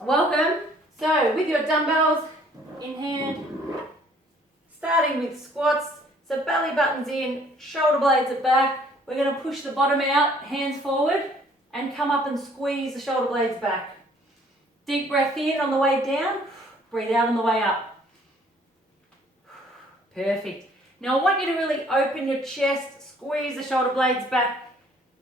Welcome. So with your dumbbells in hand, starting with squats. So belly button's in, shoulder blades are back. We're going to push the bottom out, hands forward, and come up and squeeze the shoulder blades back. Deep breath in on the way down, breathe out on the way up. Perfect. Now I want you to really open your chest, squeeze the shoulder blades back,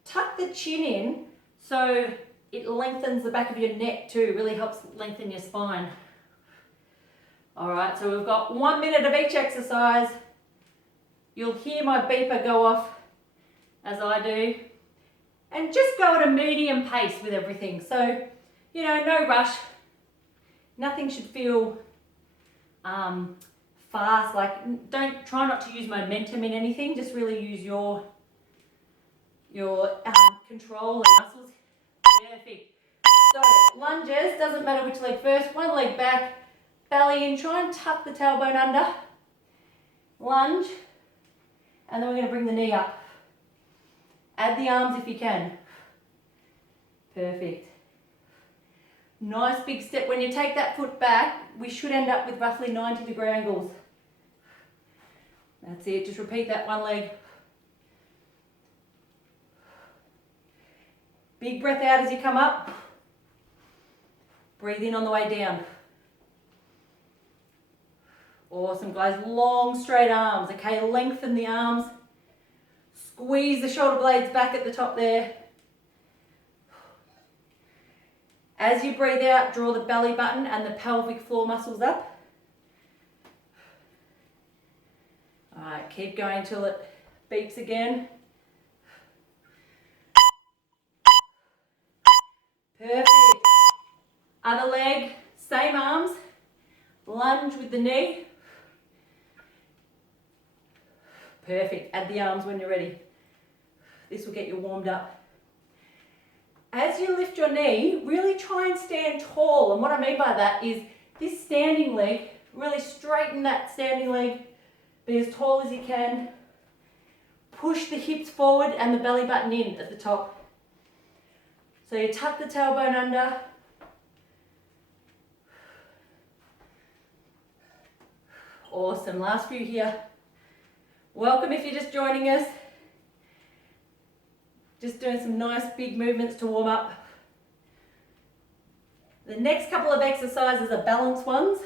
tuck the chin in so it lengthens the back of your neck too, really helps lengthen your spine. All right, so we've got 1 minute of each exercise. You'll hear my beeper go off as I do. And just go at a medium pace with everything. So, no rush. Nothing should feel fast. Like, try not to use momentum in anything. Just really use your control and muscles. Perfect. So, lunges, doesn't matter which leg first. One leg back, belly in. Try and tuck the tailbone under. Lunge. And then we're going to bring the knee up. Add the arms if you can. Perfect. Nice big step. When you take that foot back, we should end up with roughly 90-degree angles. That's it. Just repeat that one leg. Big breath out as you come up. Breathe in on the way down. Awesome, guys. Long, straight arms. Okay, lengthen the arms. Squeeze the shoulder blades back at the top there. As you breathe out, draw the belly button and the pelvic floor muscles up. All right, keep going till it beeps again. Perfect. Other leg, same arms. Lunge with the knee. Perfect. Add the arms when you're ready. This will get you warmed up. As you lift your knee, really try and stand tall. And what I mean by that is this standing leg, really straighten that standing leg. Be as tall as you can. Push the hips forward and the belly button in at the top. So you tuck the tailbone under. Awesome. Last few here. Welcome if you're just joining us. Just doing some nice big movements to warm up. The next couple of exercises are balance ones.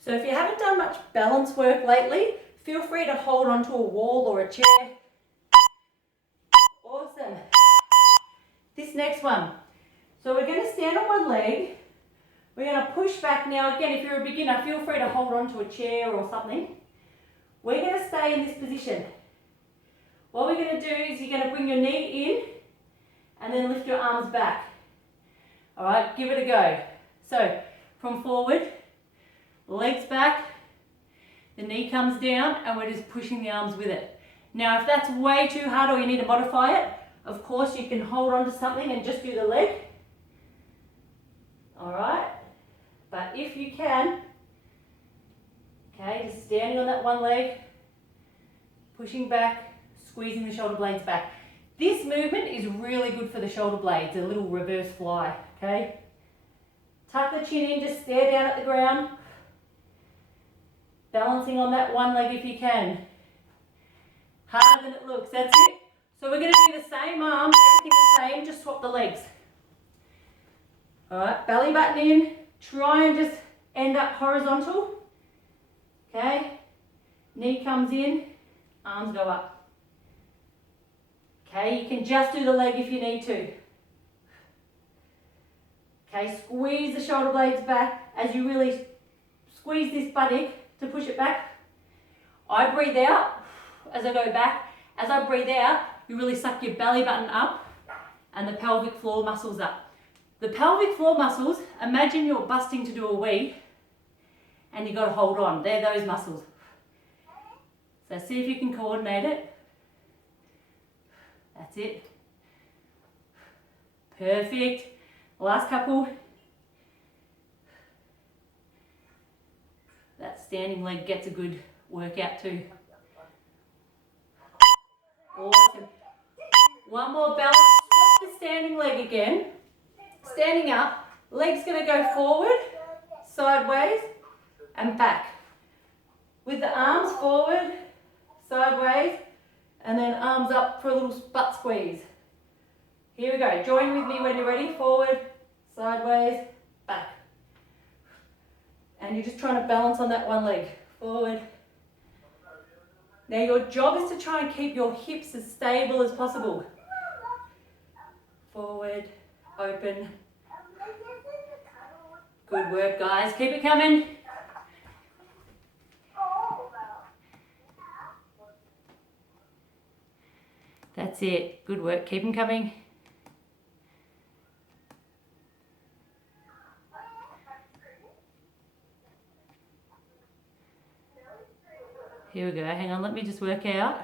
So if you haven't done much balance work lately, feel free to hold onto a wall or a chair. Awesome. This next one. So we're going to stand on one leg. We're going to push back now. Again, if you're a beginner, feel free to hold onto a chair or something. We're going to stay in this position. What we're going to do is you're going to bring your knee in and then lift your arms back. All right, give it a go. So from forward, legs back, the knee comes down and we're just pushing the arms with it. Now if that's way too hard or you need to modify it, of course you can hold on to something and just do the leg. All right, but if you can, okay, just standing on that one leg, pushing back, squeezing the shoulder blades back. This movement is really good for the shoulder blades, a little reverse fly, okay? Tuck the chin in, just stare down at the ground. Balancing on that one leg if you can. Harder than it looks, that's it. So we're going to do the same arms, everything the same, just swap the legs. All right, belly button in, try and just end up horizontal, okay? Knee comes in, arms go up. Okay, you can just do the leg if you need to. Okay, squeeze the shoulder blades back as you really squeeze this buttock to push it back. I breathe out as I go back. As I breathe out, you really suck your belly button up and the pelvic floor muscles up. The pelvic floor muscles, imagine you're busting to do a wee and you've got to hold on. They're those muscles. So see if you can coordinate it. That's it. Perfect. Last couple. That standing leg gets a good workout too. Awesome. One more balance. Swap the standing leg again. Standing up, leg's going to go forward, sideways, and back. With the arms forward, sideways, and then arms up for a little butt squeeze. Here we go. Join with me when you're ready. Forward, sideways, back. And you're just trying to balance on that one leg. Forward. Now your job is to try and keep your hips as stable as possible. Forward, open. Good work, guys. Keep it coming. That's it. Good work. Keep them coming. Here we go. Hang on. Let me just work out.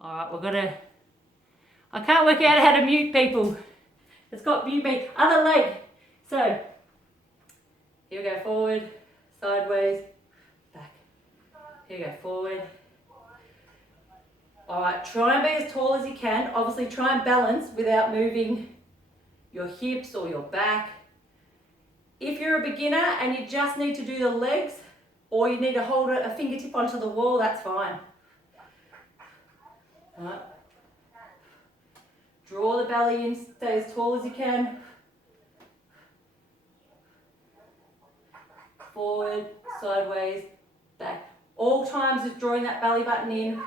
All right. We've got to... I can't work out how to mute people. It's got mute me. Other leg. So, here we go. Forward, sideways, back. Here we go. Forward. All right. Try and be as tall as you can. Obviously, try and balance without moving your hips or your back. If you're a beginner and you just need to do the legs, or you need to hold a fingertip onto the wall, that's fine. All right. Draw the belly in, stay as tall as you can. Forward, sideways, back. All times is drawing that belly button in.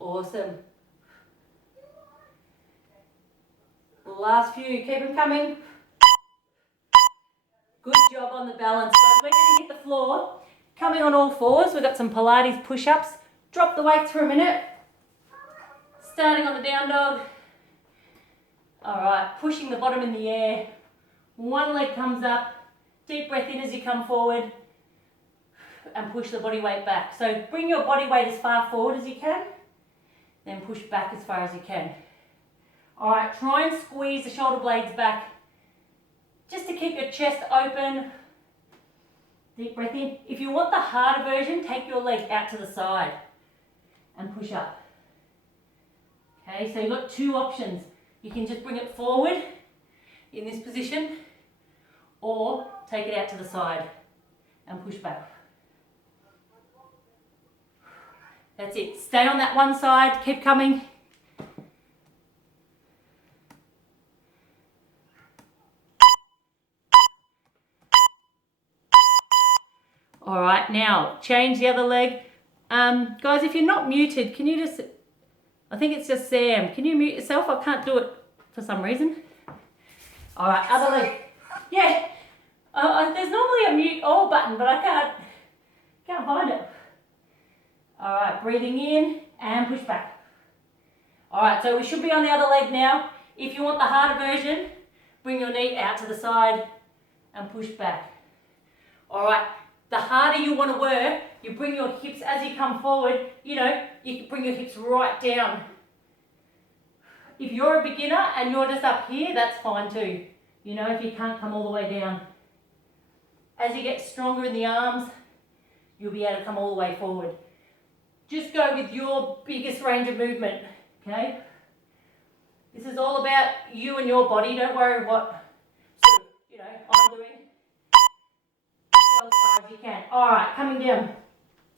Awesome. Last few, keep them coming. Good job on the balance. So we're going to hit the floor. Coming on all fours, we've got some Pilates push-ups. Drop the weights for a minute. Starting on the down dog. All right, pushing the bottom in the air. One leg comes up. Deep breath in as you come forward. And push the body weight back. So bring your body weight as far forward as you can. Then push back as far as you can. All right, try and squeeze the shoulder blades back. Just to keep your chest open. Deep breath in. If you want the harder version, take your leg out to the side and push up. Okay, so you've got two options. You can just bring it forward in this position, or take it out to the side and push back. That's it. Stay on that one side. Keep coming. All right, now change the other leg. Guys, if you're not muted, can you just, I think it's just Sam. Can you mute yourself? I can't do it for some reason. All right, other leg. Yeah, there's normally a mute all button, but I can't find it. All right, breathing in and push back. All right, so we should be on the other leg now. If you want the harder version, bring your knee out to the side and push back. All right. The harder you want to work, you bring your hips as you come forward, you can bring your hips right down. If you're a beginner and you're just up here, that's fine too. If you can't come all the way down. As you get stronger in the arms, you'll be able to come all the way forward. Just go with your biggest range of movement, okay? This is all about you and your body. Don't worry what, I'm doing. As far as you can. All right, coming down.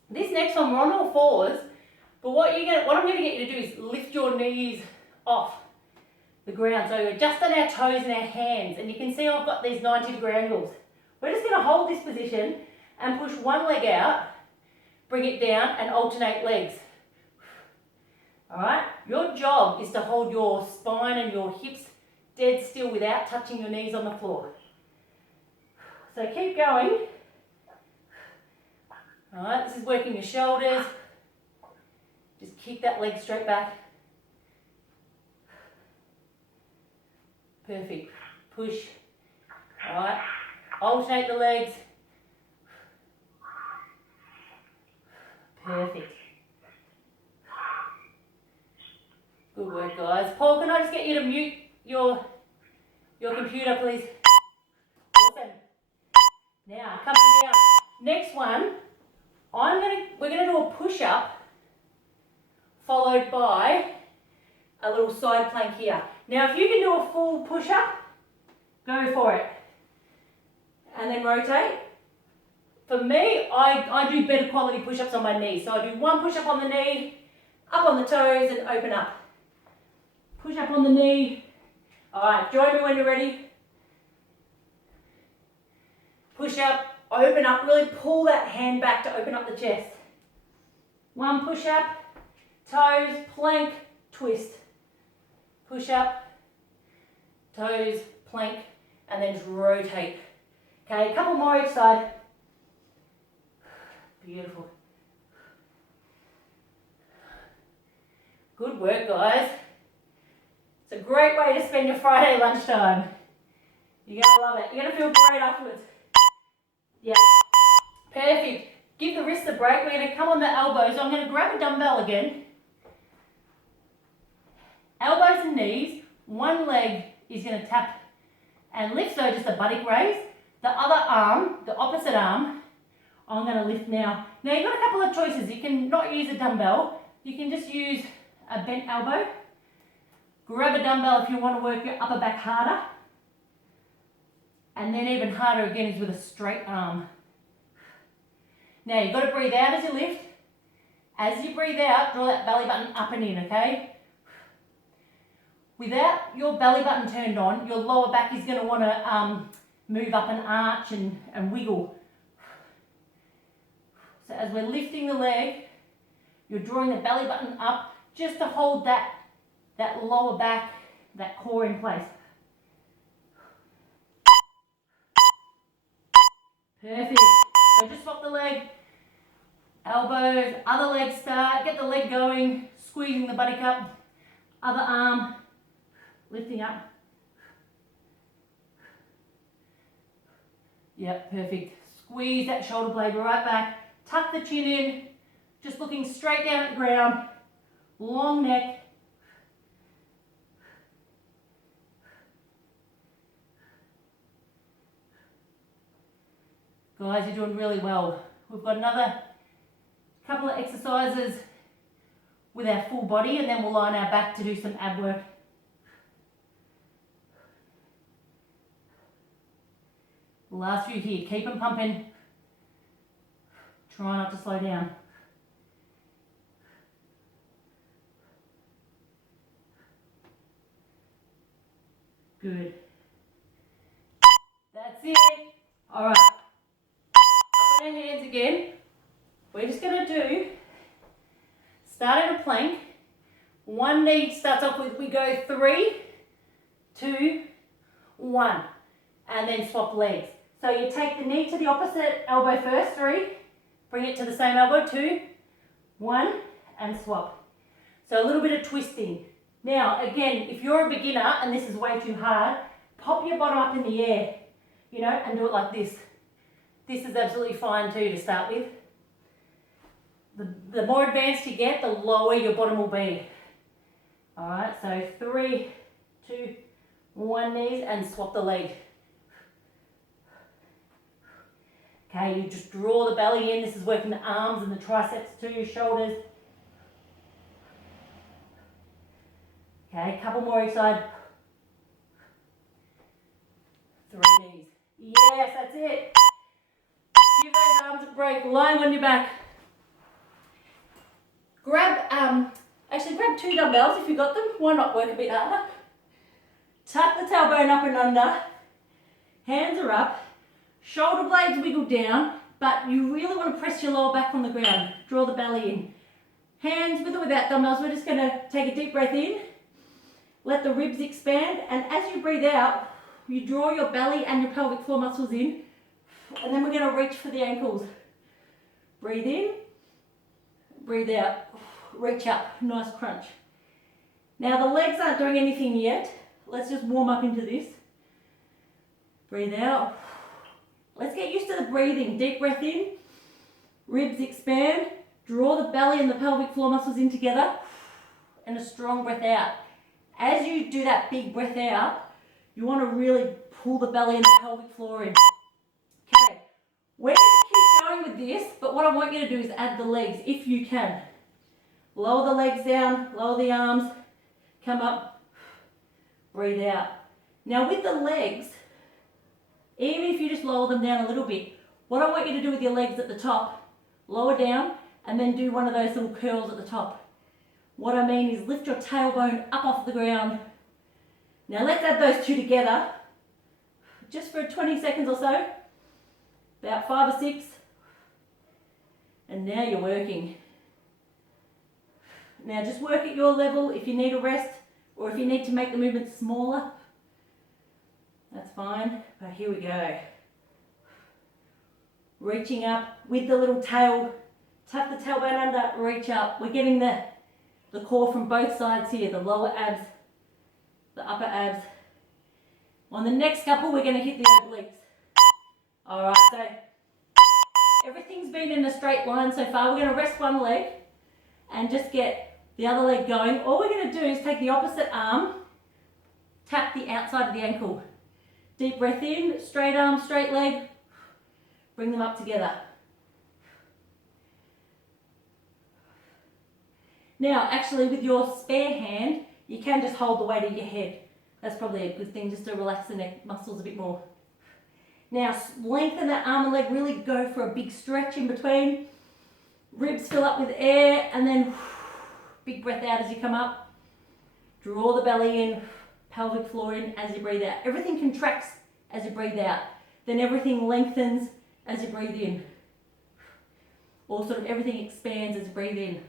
This next one, we're on all fours, but what I'm going to get you to do is lift your knees off the ground. So you're just on our toes and our hands, and you can see I've got these 90-degree angles. We're just going to hold this position and push one leg out, bring it down, and alternate legs. All right, your job is to hold your spine and your hips dead still without touching your knees on the floor. So keep going. All right, this is working your shoulders. Just keep that leg straight back. Perfect. Push. All right, alternate the legs. Perfect. Good work, guys. Paul, can I just get you to mute your computer, please? Awesome. Now, coming down. Next one, we're gonna do a push-up followed by a little side plank here. Now, if you can do a full push-up, go for it. And then rotate. For me, I do better quality push-ups on my knees. So I do one push-up on the knee, up on the toes, and open up. Push up on the knee. All right, join me when you're ready. Push up, open up, really pull that hand back to open up the chest. One push up, toes, plank, twist. Push up, toes, plank, and then just rotate. Okay, a couple more each side. Beautiful. Good work, guys. It's a great way to spend your Friday lunchtime. You're going to love it. You're going to feel great afterwards. Yeah. Perfect. Give the wrists a break. We're going to come on the elbows. I'm going to grab a dumbbell again. Elbows and knees. One leg is going to tap and lift, so just a buttock raise. The other arm, the opposite arm, I'm going to lift now. Now you've got a couple of choices. You can not use a dumbbell. You can just use a bent elbow. Grab a dumbbell if you want to work your upper back harder. And then even harder again is with a straight arm. Now you've got to breathe out as you lift. As you breathe out, draw that belly button up and in, okay? Without your belly button turned on, your lower back is going to want to move up an arch and wiggle. So as we're lifting the leg, you're drawing the belly button up just to hold that lower back, that core in place. Perfect. So just swap the leg, elbows, other leg start, get the leg going, squeezing the buttock up, other arm, lifting up. Yep, perfect. Squeeze that shoulder blade right back, tuck the chin in, just looking straight down at the ground, long neck. Guys, you're doing really well. We've got another couple of exercises with our full body, and then we'll lie on our back to do some ab work. The last few here, keep them pumping. Try not to slow down. Good. That's it. All right. Up on our hands again. We're just going to do, start in a plank. One knee starts off with, we go 3, 2, 1. And then swap legs. So you take the knee to the opposite elbow first, 3. Bring it to the same elbow, 2, 1, and swap. So a little bit of twisting. Now, again, if you're a beginner and this is way too hard, pop your bottom up in the air, you know, and do it like this. This is absolutely fine too to start with. The more advanced you get, the lower your bottom will be. All right, so 3, 2, 1 knees and swap the leg. Okay, you just draw the belly in. This is working the arms and the triceps too, shoulders. Okay, a couple more each side. 3 knees. Yes, that's it. Give those arms a break, lying on your back. Grab 2 dumbbells if you've got them. Why not work a bit harder? Tuck the tailbone up and under. Hands are up. Shoulder blades wiggle down, but you really want to press your lower back on the ground. Draw the belly in. Hands with or without dumbbells. We're just going to take a deep breath in. Let the ribs expand, and as you breathe out, you draw your belly and your pelvic floor muscles in, and then we're going to reach for the ankles. Breathe in, breathe out, reach up, nice crunch. Now the legs aren't doing anything yet. Let's just warm up into this. Breathe out. Let's get used to the breathing. Deep breath in, ribs expand, draw the belly and the pelvic floor muscles in together, and a strong breath out. As you do that big breath out, you want to really pull the belly and the pelvic floor in. Okay, we're going to keep going with this, but what I want you to do is add the legs if you can. Lower the legs down, lower the arms, come up, breathe out. Now with the legs, even if you just lower them down a little bit, what I want you to do with your legs at the top, lower down, and then do one of those little curls at the top. What I mean is lift your tailbone up off the ground. Now let's add those two together, just for 20 seconds or so, about 5 or 6, and now you're working. Now just work at your level. If you need a rest, or if you need to make the movement smaller, that's fine, but here we go. Reaching up with the little tail, tuck the tailbone under, reach up. We're getting the core from both sides here, the lower abs, the upper abs. On the next couple, we're going to hit the obliques. Alright, so everything's been in a straight line so far. We're going to rest one leg and just get the other leg going. All we're going to do is take the opposite arm, tap the outside of the ankle. Deep breath in, straight arm, straight leg, bring them up together. Now, actually with your spare hand, you can just hold the weight of your head. That's probably a good thing, just to relax the neck muscles a bit more. Now, lengthen that arm and leg, really go for a big stretch in between. Ribs fill up with air, and then big breath out as you come up. Draw the belly in, pelvic floor in as you breathe out. Everything contracts as you breathe out. Then everything lengthens as you breathe in. Or sort of everything expands as you breathe in.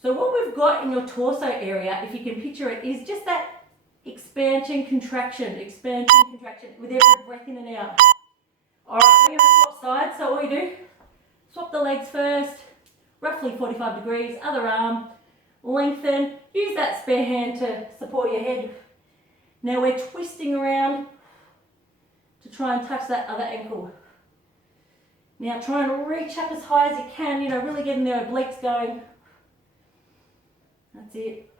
So what we've got in your torso area, if you can picture it, is just that expansion, contraction with every breath in and out. Alright, we're going to swap sides. So all you do, swap the legs first, roughly 45 degrees, other arm, lengthen, use that spare hand to support your head. Now we're twisting around to try and touch that other ankle. Now try and reach up as high as you can, really getting the obliques going. That's it.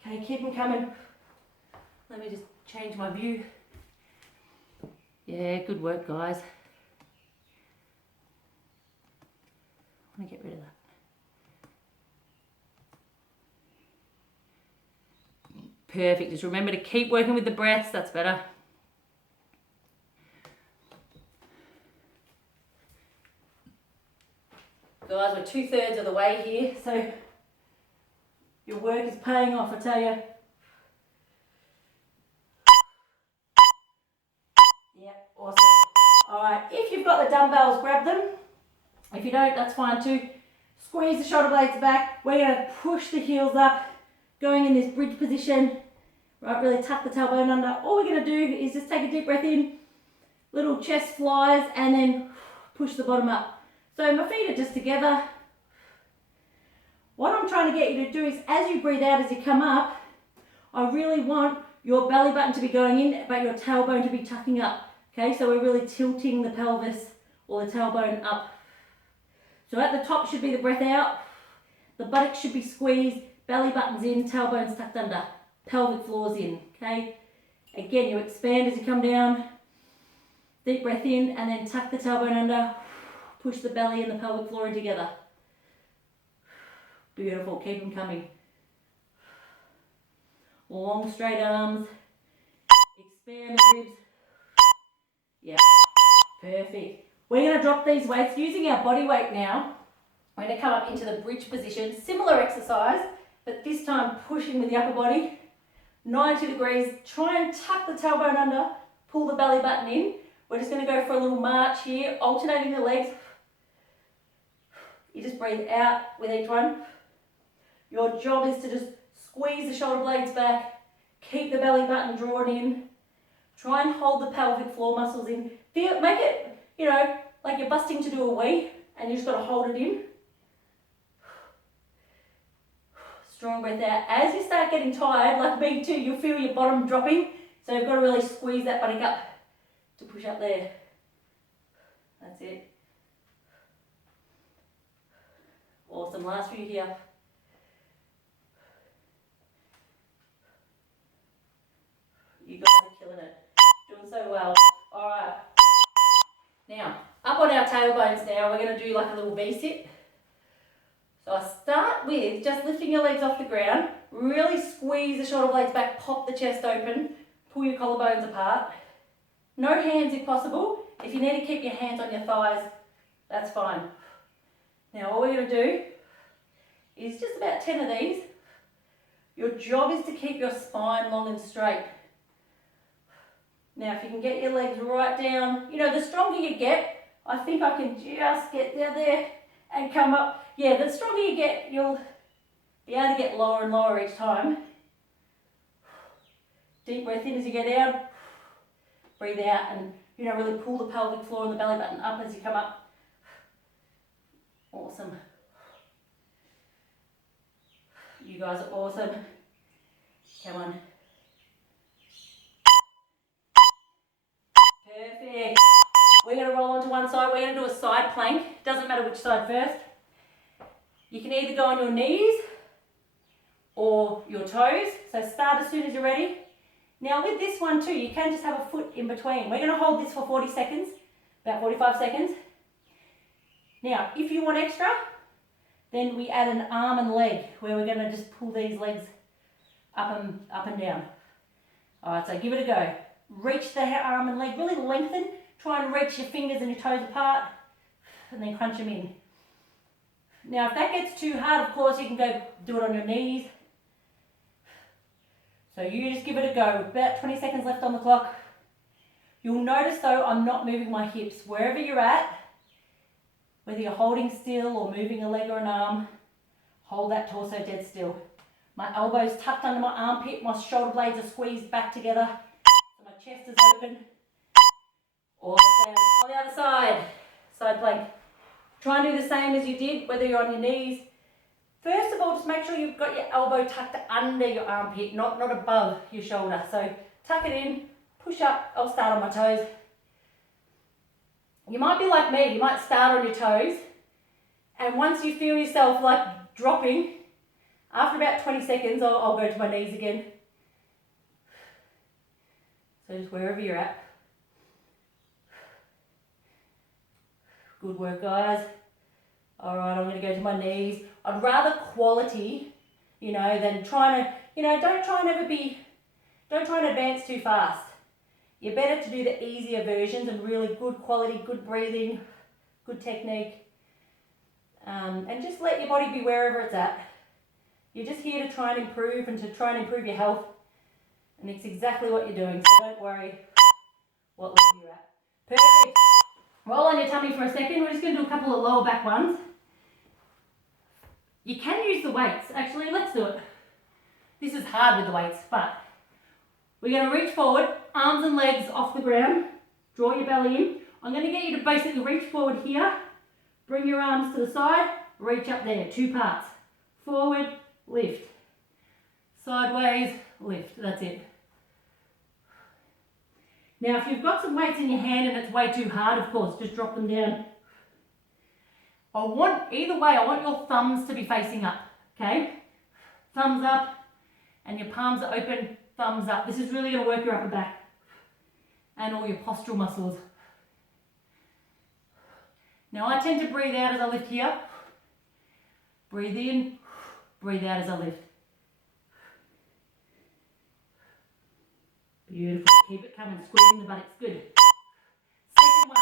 Okay, keep them coming. Let me just change my view. Yeah, good work, guys. Let me get rid of that. Perfect. Just remember to keep working with the breaths. That's better. Guys, we're 2/3 of the way here, so your work is paying off, I tell you. Yeah, awesome. Alright, if you've got the dumbbells, grab them. If you don't, that's fine too. Squeeze the shoulder blades back. We're going to push the heels up, going in this bridge position. Right, really tuck the tailbone under. All we're going to do is just take a deep breath in, little chest flies, and then push the bottom up. So my feet are just together. What I'm trying to get you to do is, as you breathe out, as you come up, I really want your belly button to be going in, but your tailbone to be tucking up. Okay, so we're really tilting the pelvis or the tailbone up. So at the top should be the breath out, the buttocks should be squeezed, belly button's in, tailbone's tucked under, pelvic floor's in, okay? Again, you expand as you come down, deep breath in, and then tuck the tailbone under, push the belly and the pelvic floor in together. Beautiful, keep them coming. Long straight arms, expand the ribs. Yep, perfect. We're going to drop these weights using our body weight now. We're going to come up into the bridge position, similar exercise, but this time pushing with the upper body, 90 degrees. Try and tuck the tailbone under, pull the belly button in. We're just going to go for a little march here, alternating the legs. You just breathe out with each one. Your job is to just squeeze the shoulder blades back, keep the belly button drawn in, try and hold the pelvic floor muscles in. Make it, like you're busting to do a wee, and you just got to hold it in. Strong breath out. As you start getting tired, like me too, you'll feel your bottom dropping, so you've got to really squeeze that buttock up to push up there. That's it. Awesome, last few here. You guys are killing it. Doing so well. Alright. Now, up on our tailbones now, we're going to do like a little V-sit. So I start with just lifting your legs off the ground, really squeeze the shoulder blades back, pop the chest open, pull your collarbones apart. No hands if possible. If you need to keep your hands on your thighs, that's fine. Now all we're going to do is just about 10 of these. Your job is to keep your spine long and straight. Now if you can get your legs right down, you know, the stronger you get, I think I can just get down there and come up. Yeah, the stronger you get, you'll be able to get lower and lower each time. Deep breath in as you go down. Breathe out and, you know, really pull the pelvic floor and the belly button up as you come up. Awesome. You guys are awesome. Come on. Perfect. We're going to roll onto one side. We're going to do a side plank. Doesn't matter which side first. You can either go on your knees or your toes. So start as soon as you're ready. Now with this one too, you can just have a foot in between. We're going to hold this for 40 seconds, about 45 seconds. Now, if you want extra, then we add an arm and leg, where we're going to just pull these legs up and down. All right, so give it a go. Reach the arm and leg, really lengthen. Try and reach your fingers and your toes apart, and then crunch them in. Now, if that gets too hard, of course, you can go do it on your knees. So you just give it a go. About 20 seconds left on the clock. You'll notice though, I'm not moving my hips. Wherever you're at, whether you're holding still or moving a leg or an arm, hold that torso dead still. My elbows tucked under my armpit, my shoulder blades are squeezed back together. So my chest is open. Awesome. On the other side, side plank. Try and do the same as you did, whether you're on your knees. First of all, just make sure you've got your elbow tucked under your armpit, not above your shoulder. So tuck it in, push up. I'll start on my toes. You might be like me, you might start on your toes, and once you feel yourself like dropping, after about 20 seconds, I'll go to my knees again. So just wherever you're at. Good work, guys. All right, I'm going to go to my knees. I'd rather quality, you know, than trying to, you know, don't try and advance too fast. You're better to do the easier versions and really good quality, good breathing, good technique. And just let your body be wherever it's at. You're just here to try and improve and to try and improve your health. And it's exactly what you're doing, so don't worry what level you're at. Perfect. Roll on your tummy for a second. We're just going to do a couple of lower back ones. You can use the weights. Actually, let's do it. This is hard with the weights, but we're going to reach forward, arms and legs off the ground. Draw your belly in. I'm going to get you to basically reach forward here. Bring your arms to the side. Reach up there. 2 parts. Forward, lift. Sideways, lift. That's it. Now, if you've got some weights in your hand and it's way too hard, of course, just drop them down. Either way, I want your thumbs to be facing up, okay? Thumbs up, and your palms are open, thumbs up. This is really going to work your upper back and all your postural muscles. Now, I tend to breathe out as I lift here. Breathe in, breathe out as I lift. Beautiful. Keep it coming, squeezing the buttocks. Good. Second one.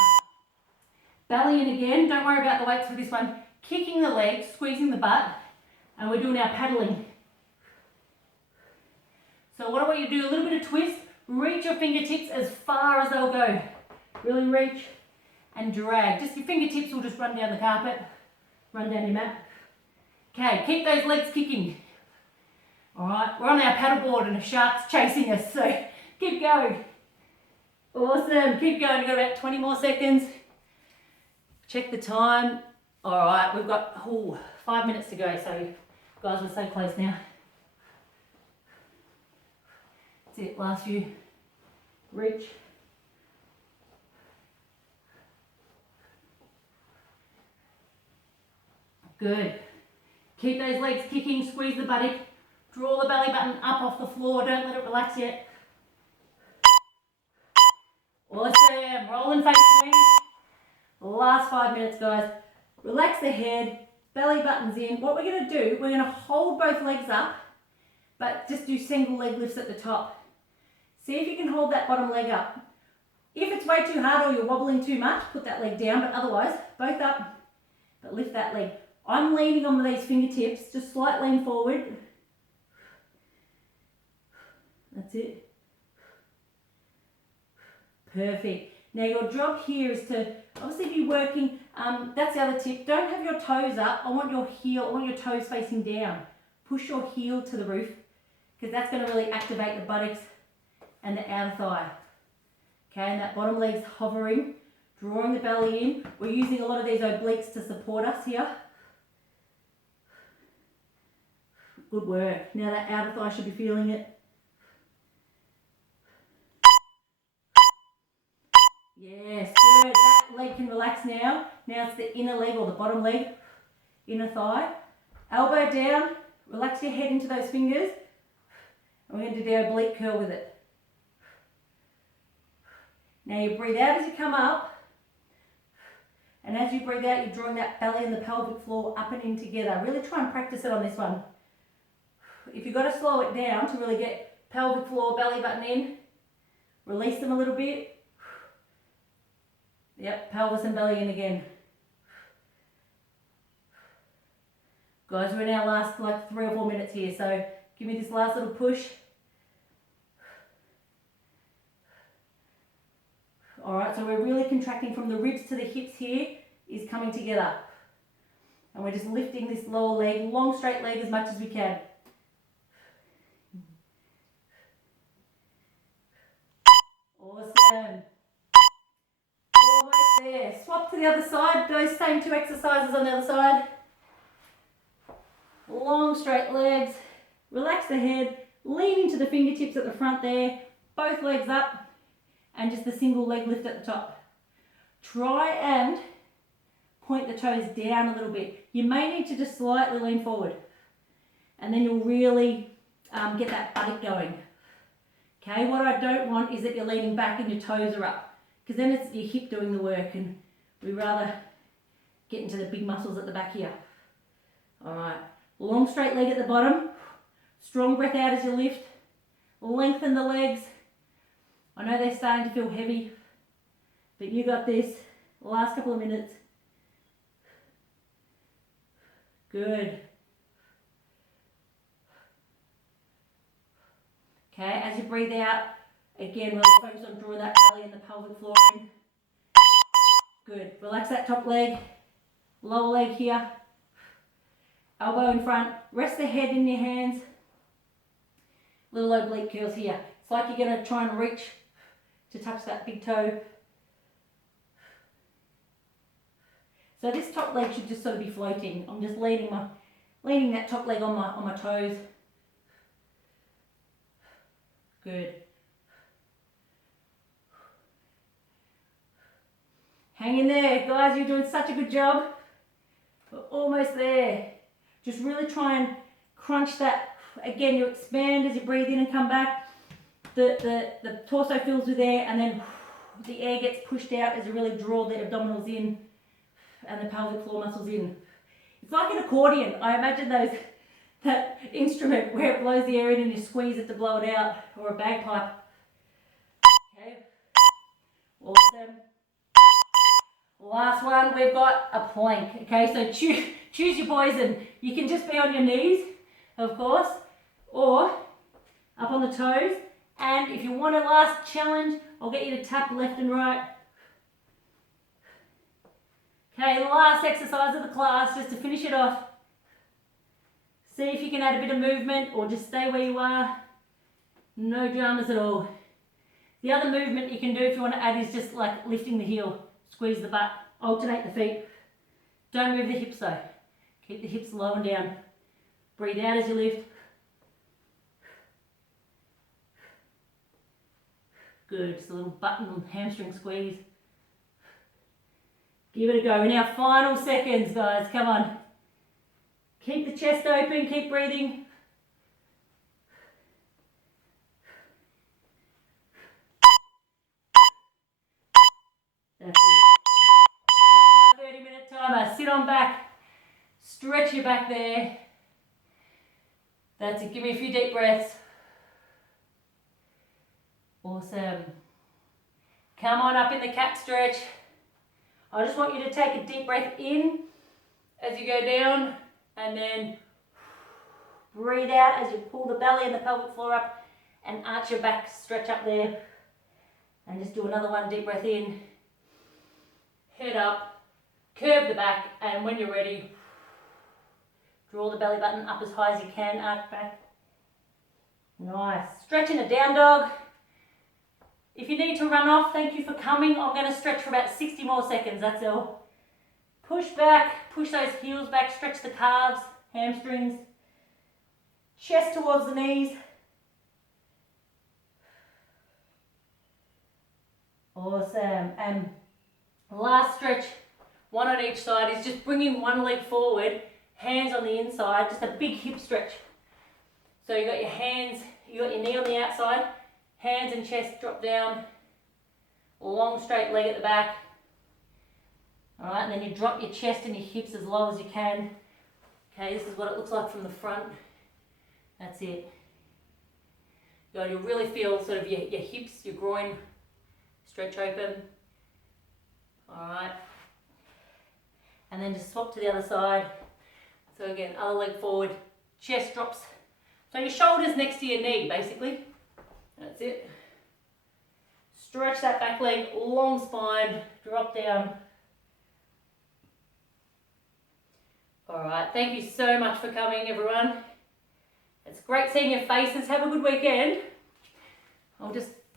Belly in again. Don't worry about the weights for this one. Kicking the legs, squeezing the butt, and we're doing our paddling. So what I want you to do, a little bit of twist. Reach your fingertips as far as they'll go. Really reach and drag. Just your fingertips will just run down the carpet, run down your mat. Okay, keep those legs kicking. All right, we're on our paddleboard and a shark's chasing us, so keep going. Awesome, keep going. We've got about 20 more seconds. Check the time. All right, we've got 5 minutes to go, so guys, we're so close now. That's it, last few. Reach. Good. Keep those legs kicking, squeeze the buttock. Draw the belly button up off the floor, don't let it relax yet. Awesome, roll and face me. Last 5 minutes, guys. Relax the head, belly buttons in. What we're going to do, we're going to hold both legs up, but just do single leg lifts at the top. See if you can hold that bottom leg up. If it's way too hard or you're wobbling too much, put that leg down, but otherwise, both up, but lift that leg. I'm leaning on these fingertips, just slight lean forward. That's it. Perfect. Now your job here is to obviously be working, that's the other tip, don't have your toes up, I want your toes facing down. Push your heel to the roof, because that's going to really activate the buttocks and the outer thigh. Okay, and that bottom leg's hovering, drawing the belly in. We're using a lot of these obliques to support us here. Good work. Now that outer thigh should be feeling it. Yes, good. That leg can relax now. Now it's the inner leg or the bottom leg, inner thigh. Elbow down, relax your head into those fingers. And we're going to do the oblique curl with it. Now you breathe out as you come up. And as you breathe out, you're drawing that belly and the pelvic floor up and in together. Really try and practice it on this one. If you've got to slow it down to really get pelvic floor, belly button in, release them a little bit. Yep, pelvis and belly in again. Guys, we're in our last like 3 or 4 minutes here, so give me this last little push. Alright, so we're really contracting from the ribs to the hips here, is coming together. And we're just lifting this lower leg, long straight leg as much as we can. Awesome. Almost there. Swap to the other side, those same 2 exercises on the other side. Long straight legs, relax the head, lean into the fingertips at the front there, both legs up, and just the single leg lift at the top. Try and point the toes down a little bit. You may need to just slightly lean forward, and then you'll really get that buttock going. Okay, what I don't want is that you're leaning back and your toes are up, because then it's your hip doing the work, and we rather get into the big muscles at the back here. All right, long straight leg at the bottom, strong breath out as you lift, lengthen the legs. I know they're starting to feel heavy, but you got this. Last couple of minutes. Good. Okay, as you breathe out, again, really focus on drawing that belly and the pelvic floor in. Good. Relax that top leg, lower leg here, elbow in front. Rest the head in your hands. Little oblique curls here. It's like you're going to try and reach to touch that big toe. So this top leg should just sort of be floating. I'm just leaning that top leg on my toes. Good. Hang in there, guys. You're doing such a good job. We're almost there. Just really try and crunch that. Again, you expand as you breathe in and come back. The torso fills with air, and then the air gets pushed out as you really draw the abdominals in and the pelvic floor muscles in. It's like an accordion. I imagine that instrument where it blows the air in and you squeeze it to blow it out, or a bagpipe. Okay. Awesome. Last one, we've got a plank. Okay, so choose your poison. You can just be on your knees, of course, or up on the toes. And if you want a last challenge, I'll get you to tap left and right. Okay, last exercise of the class, just to finish it off. See if you can add a bit of movement or just stay where you are. No dramas at all. The other movement you can do if you want to add is just like lifting the heel, squeeze the butt, alternate the feet. Don't move the hips though. Keep the hips low and down. Breathe out as you lift. Good, just a little button and hamstring squeeze. Give it a go. In our final seconds, guys, come on. Keep the chest open, keep breathing. That's it. That's timer. Sit on back. Stretch your back there. That's it. Give me a few deep breaths. Awesome. Come on up in the cat stretch. I just want you to take a deep breath in as you go down, and then breathe out as you pull the belly and the pelvic floor up and arch your back, stretch up there. And just do another one, deep breath in. Head up, curve the back, and when you're ready, draw the belly button up as high as you can, arch back. Nice. Stretching a down dog. If you need to run off, thank you for coming. I'm going to stretch for about 60 more seconds, that's all. Push back, push those heels back, stretch the calves, hamstrings, chest towards the knees. Awesome. And last stretch, one on each side, is just bringing one leg forward, hands on the inside, just a big hip stretch. So you got your hands, you got your knee on the outside, hands and chest drop down, long straight leg at the back. All right, and then you drop your chest and your hips as low as you can. Okay, this is what it looks like from the front. That's it. You'll really feel sort of your hips, your groin stretch open. All right. And then just swap to the other side. So again, other leg forward, chest drops. So your shoulder's next to your knee, basically. That's it. Stretch that back leg, long spine, drop down. All right, thank you so much for coming, everyone. It's great seeing your faces. Have a good weekend. I'll just